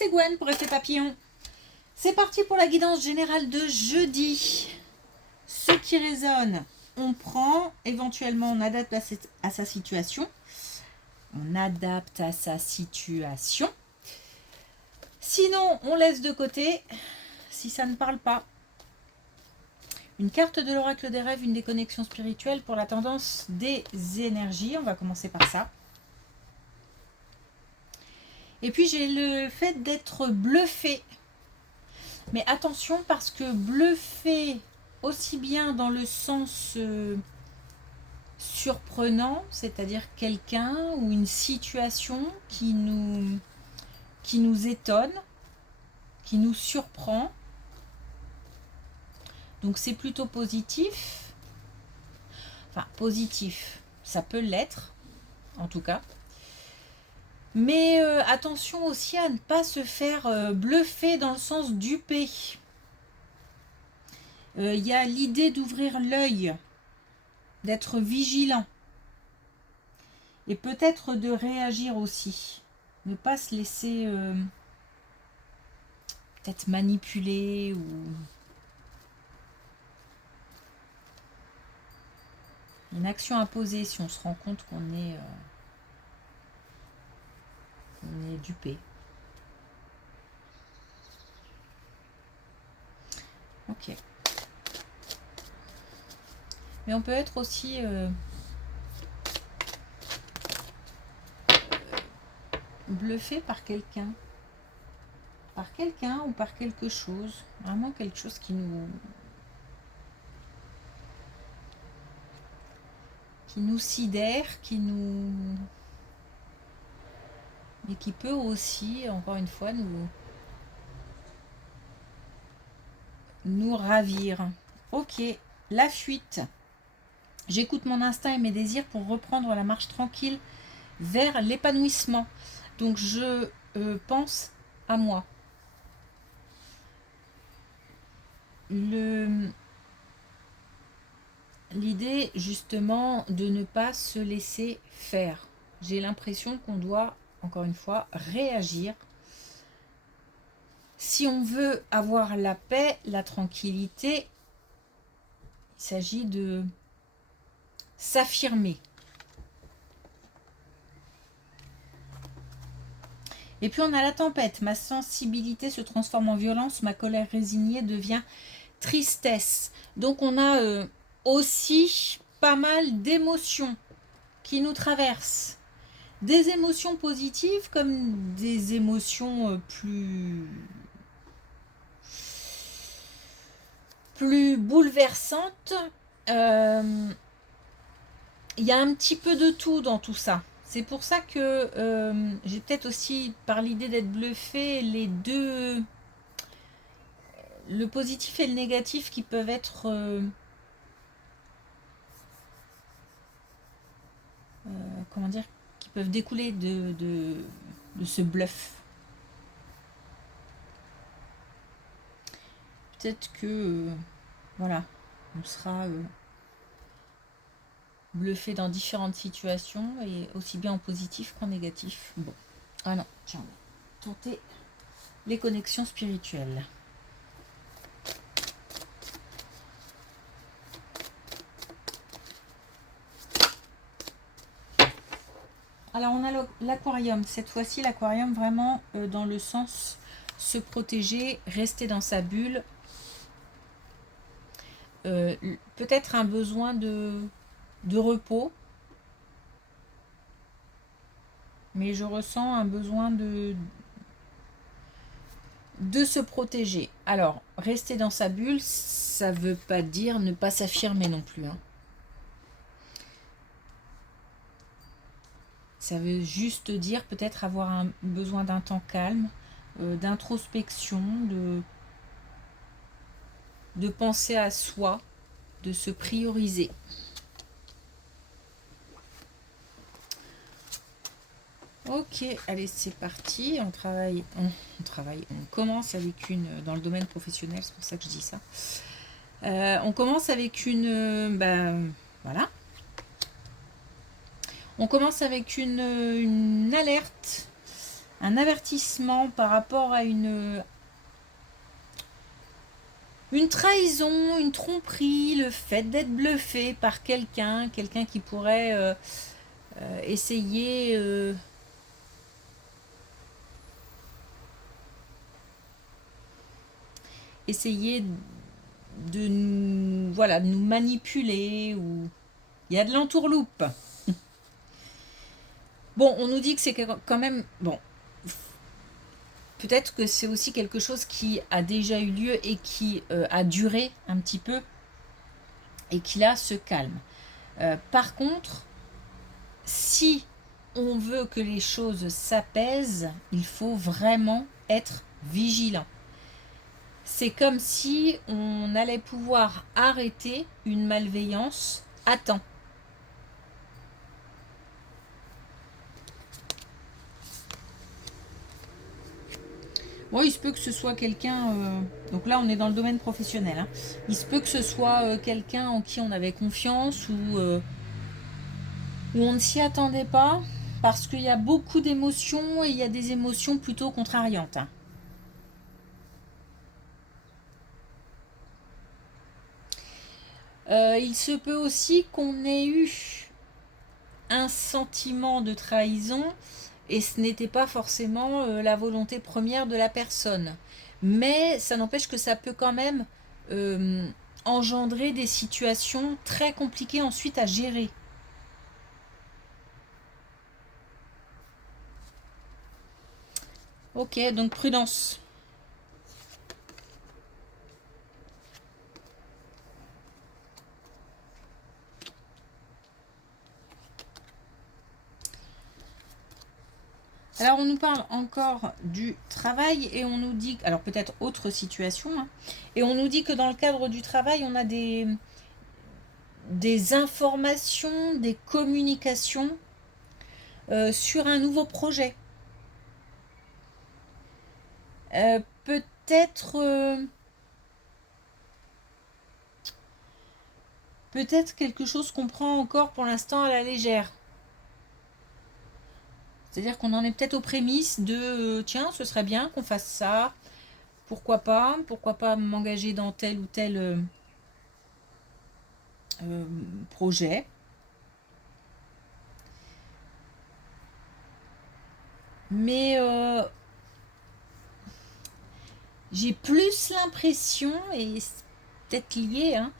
c'est Gwen pour Effet Papillon. C'est parti pour la guidance générale de jeudi. Ce qui résonne, on prend. Éventuellement, on adapte à sa situation. On adapte à sa situation. Sinon, on laisse de côté si ça ne parle pas. Une carte de l'oracle des rêves, une déconnexion spirituelle pour la tendance des énergies. On va commencer par ça. Et puis, j'ai le fait d'être bluffé. Mais attention, parce que bluffé, aussi bien dans le sens surprenant, c'est-à-dire quelqu'un ou une situation qui nous étonne, qui nous surprend. Donc c'est plutôt positif. Enfin, positif, ça peut l'être, en tout cas. Mais attention aussi à ne pas se faire bluffer dans le sens duper. Il y a l'idée d'ouvrir l'œil, d'être vigilant. Et peut-être de réagir aussi. Ne pas se laisser peut-être manipuler ou... Une action à poser si on se rend compte qu'on est dupé. Ok. Mais on peut être aussi bluffé par quelqu'un. Par quelqu'un ou par quelque chose. Vraiment quelque chose qui nous sidère, et qui peut aussi, encore une fois, nous ravir. Ok, la fuite. J'écoute mon instinct et mes désirs pour reprendre la marche tranquille vers l'épanouissement. Donc je pense à moi. L'idée justement de ne pas se laisser faire. J'ai l'impression qu'on doit, encore une fois, réagir. Si on veut avoir la paix, la tranquillité, il s'agit de s'affirmer. Et puis on a la tempête. Ma sensibilité se transforme en violence, ma colère résignée devient tristesse. Donc on a aussi pas mal d'émotions qui nous traversent. Des émotions positives comme des émotions plus bouleversantes. Il y a un petit peu de tout dans tout ça. C'est pour ça que j'ai peut-être aussi, par l'idée d'être bluffé, les deux, le positif et le négatif qui peuvent être comment dire, qui peuvent découler de ce bluff. Peut-être que voilà, on sera bluffé dans différentes situations et aussi bien en positif qu'en négatif. Bon, ah non, tiens, on va tenter les connexions spirituelles. Alors on a l'aquarium, cette fois-ci l'aquarium vraiment dans le sens se protéger, rester dans sa bulle, peut-être un besoin de repos, mais je ressens un besoin de se protéger. Alors rester dans sa bulle, ça veut pas dire ne pas s'affirmer non plus, hein. Ça veut juste dire peut-être avoir un besoin d'un temps calme, d'introspection, de penser à soi, de se prioriser. Ok, allez, c'est parti. On commence avec une dans le domaine professionnel, c'est pour ça que je dis ça. On commence avec voilà. On commence avec une alerte un avertissement par rapport à une trahison, une tromperie, le fait d'être bluffé par quelqu'un qui pourrait essayer essayer de nous, voilà, de nous manipuler, ou il y a de l'entourloupe. Bon, on nous dit que c'est quand même bon. Peut-être que c'est aussi quelque chose qui a déjà eu lieu et qui a duré un petit peu et qui là se calme. Par contre, si on veut que les choses s'apaisent, il faut vraiment être vigilant. C'est comme si on allait pouvoir arrêter une malveillance à temps. Bon, il se peut que ce soit quelqu'un, donc là on est dans le domaine professionnel, hein. Il se peut que ce soit quelqu'un en qui on avait confiance ou on ne s'y attendait pas, parce qu'il y a beaucoup d'émotions et il y a des émotions plutôt contrariantes, hein. Il se peut aussi qu'on ait eu un sentiment de trahison et ce n'était pas forcément la volonté première de la personne. Mais ça n'empêche que ça peut quand même euh, engendrer des situations très compliquées ensuite à gérer. Ok, donc prudence. Alors on nous parle encore du travail et on nous dit, alors peut-être autre situation, hein, et on nous dit que dans le cadre du travail, on a des informations, des communications sur un nouveau projet. Peut-être peut-être quelque chose qu'on prend encore pour l'instant à la légère. C'est-à-dire qu'on en est peut-être aux prémices de tiens, ce serait bien qu'on fasse ça, pourquoi pas m'engager dans tel ou tel projet. Mais j'ai plus l'impression, et c'est peut-être lié, hein,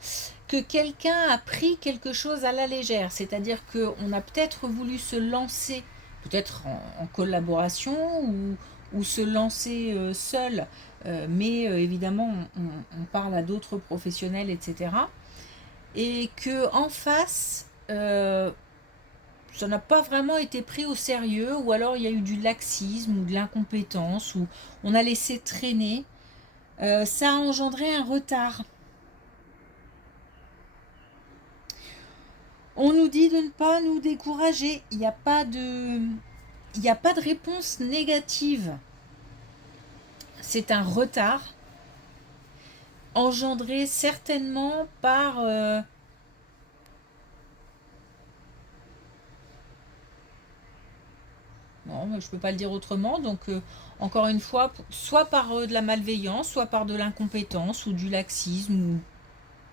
que quelqu'un a pris quelque chose à la légère. C'est-à-dire qu'on a peut-être voulu se lancer, peut-être en collaboration ou se lancer seul, mais évidemment on parle à d'autres professionnels, etc. Et que en face, ça n'a pas vraiment été pris au sérieux, ou alors il y a eu du laxisme ou de l'incompétence, ou on a laissé traîner. Ça a engendré un retard. On nous dit de ne pas nous décourager. Il n'y a pas de réponse négative. C'est un retard engendré certainement par non, mais je peux pas le dire autrement. Donc encore une fois, soit par de la malveillance, soit par de l'incompétence ou du laxisme ou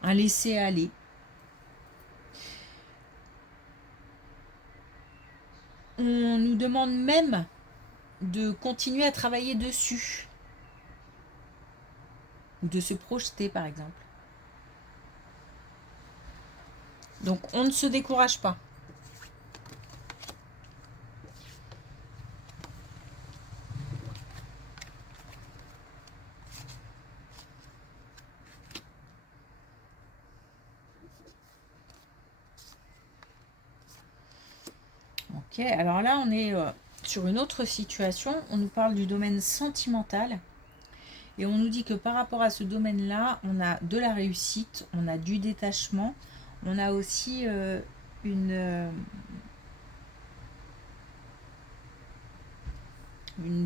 un laisser aller. On nous demande même de continuer à travailler dessus ou de se projeter par exemple. Donc on ne se décourage pas. Ok, alors là on est sur une autre situation. On nous parle du domaine sentimental. Et on nous dit que par rapport à ce domaine-là, on a de la réussite, on a du détachement, on a aussi une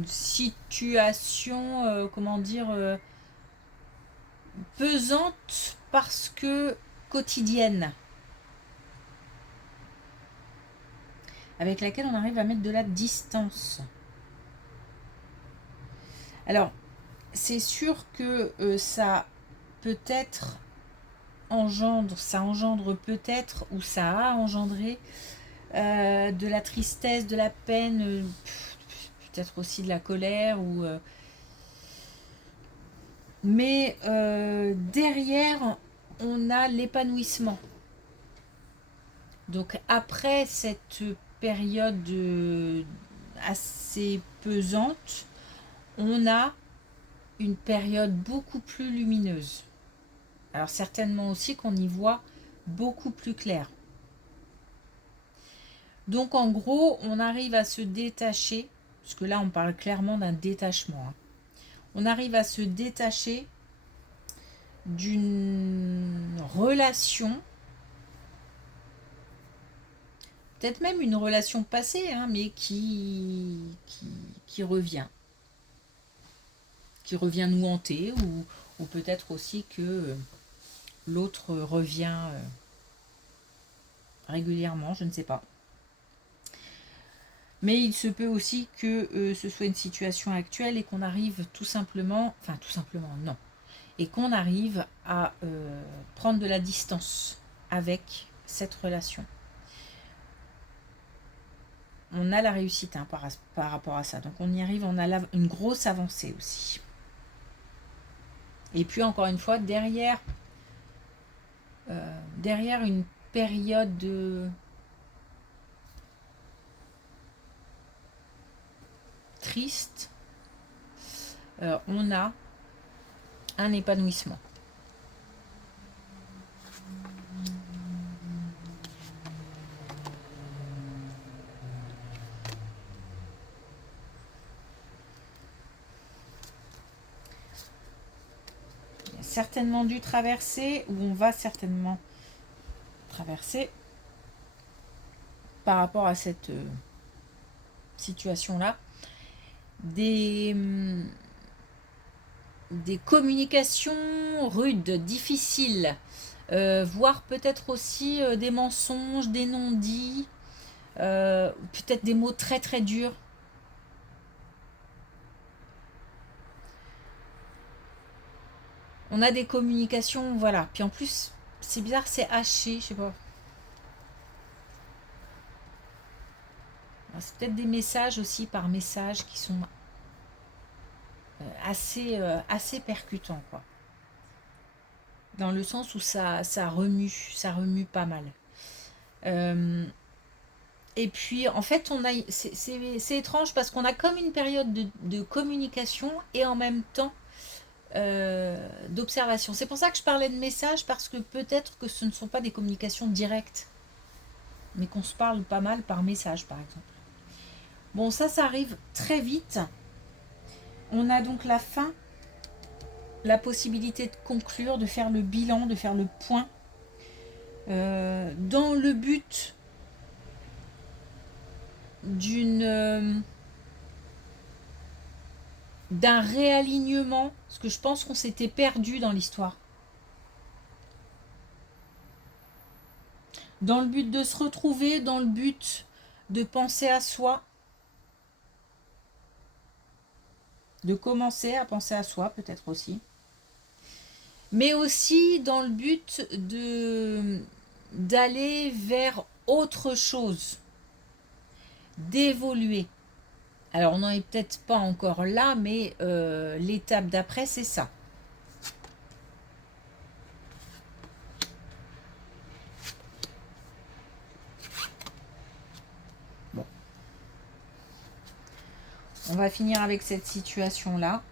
situation, comment dire, pesante parce que quotidienne, avec laquelle on arrive à mettre de la distance. Alors, c'est sûr que ça peut-être ça engendre peut-être, ou ça a engendré de la tristesse, de la peine, peut-être aussi de la colère, mais derrière, on a l'épanouissement. Donc après cette période assez pesante, on a une période beaucoup plus lumineuse. Alors certainement aussi qu'on y voit beaucoup plus clair. Donc en gros, on arrive à se détacher, parce que là on parle clairement d'un détachement. Hein. On arrive à se détacher d'une relation, peut-être même une relation passée, hein, mais qui revient. Qui revient nous hanter, ou peut-être aussi que l'autre revient régulièrement, je ne sais pas. Mais il se peut aussi que ce soit une situation actuelle et qu'on arrive tout simplement, non, et qu'on arrive à prendre de la distance avec cette relation. On a la réussite hein, par rapport à ça. Donc on y arrive, on a une grosse avancée aussi. Et puis encore une fois, derrière une période triste, on a un épanouissement. Il y a certainement dû traverser, ou on va certainement traverser par rapport à cette situation-là, des communications rudes, difficiles, voire peut-être aussi des mensonges, des non-dits, peut-être des mots très très durs. On a des communications, voilà. Puis en plus, c'est bizarre, c'est haché, je sais pas. C'est peut-être des messages aussi par message qui sont assez percutants, quoi. Dans le sens où ça remue pas mal. Et puis, en fait, c'est étrange parce qu'on a comme une période de communication et en même temps d'observation. C'est pour ça que je parlais de messages, parce que peut-être que ce ne sont pas des communications directes, mais qu'on se parle pas mal par message, par exemple. Bon, ça arrive très vite. On a donc la fin, la possibilité de conclure, de faire le bilan, de faire le point, dans le but d'un réalignement, parce que je pense qu'on s'était perdu dans l'histoire. Dans le but de se retrouver, dans le but de penser à soi, de commencer à penser à soi peut-être aussi, mais aussi dans le but d'aller vers autre chose, d'évoluer. Alors on n'en est peut-être pas encore là, mais l'étape d'après, c'est ça. Bon. On va finir avec cette situation-là.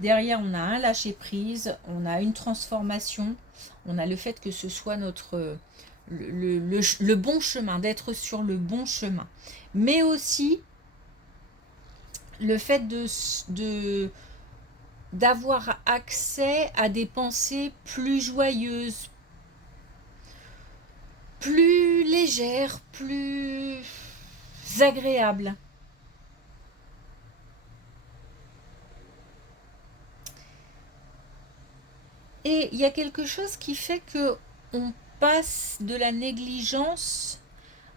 Derrière, on a un lâcher-prise, on a une transformation, on a le fait que ce soit le bon chemin, d'être sur le bon chemin. Mais aussi le fait d'avoir accès à des pensées plus joyeuses, plus légères, plus agréables. Et il y a quelque chose qui fait que on passe de la négligence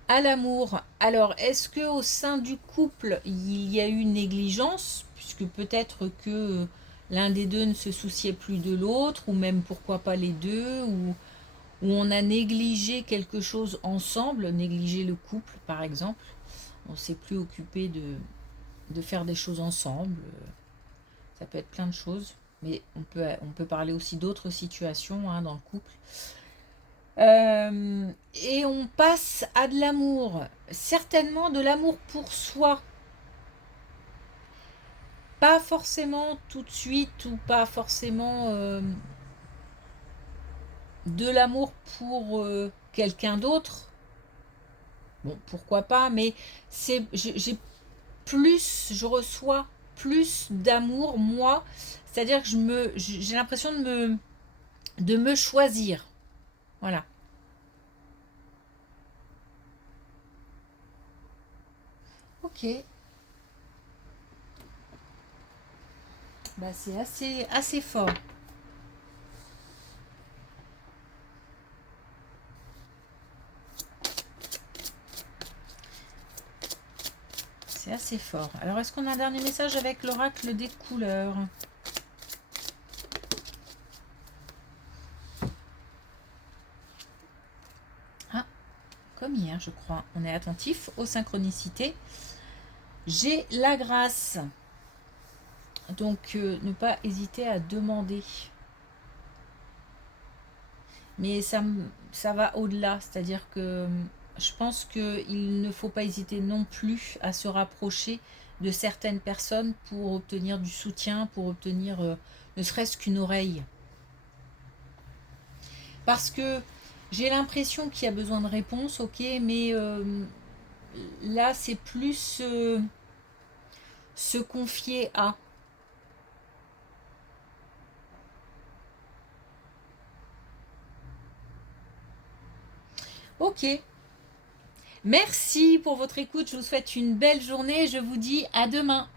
À l'amour. Alors, est-ce que au sein du couple, il y a eu négligence, puisque peut-être que l'un des deux ne se souciait plus de l'autre, ou même pourquoi pas les deux, ou on a négligé quelque chose ensemble, négligé le couple par exemple, on s'est plus occupé de faire des choses ensemble, ça peut être plein de choses, mais on peut parler aussi d'autres situations hein, dans le couple. Et on passe à de l'amour, certainement de l'amour pour soi, pas forcément tout de suite ou pas forcément de l'amour pour quelqu'un d'autre. Bon, pourquoi pas, mais j'ai plus, je reçois plus d'amour moi, c'est-à-dire que j'ai l'impression de me choisir. Voilà. Ok. Bah, c'est assez fort. C'est assez fort. Alors, est-ce qu'on a un dernier message avec l'oracle des couleurs? Ah, comme hier, je crois. On est attentif aux synchronicités. J'ai la grâce. Donc, ne pas hésiter à demander. Mais ça va au-delà. C'est-à-dire que je pense qu'il ne faut pas hésiter non plus à se rapprocher de certaines personnes pour obtenir du soutien, pour obtenir ne serait-ce qu'une oreille. Parce que j'ai l'impression qu'il y a besoin de réponses, ok, mais là c'est plus se confier à. Ok, merci pour votre écoute, je vous souhaite une belle journée, je vous dis à demain.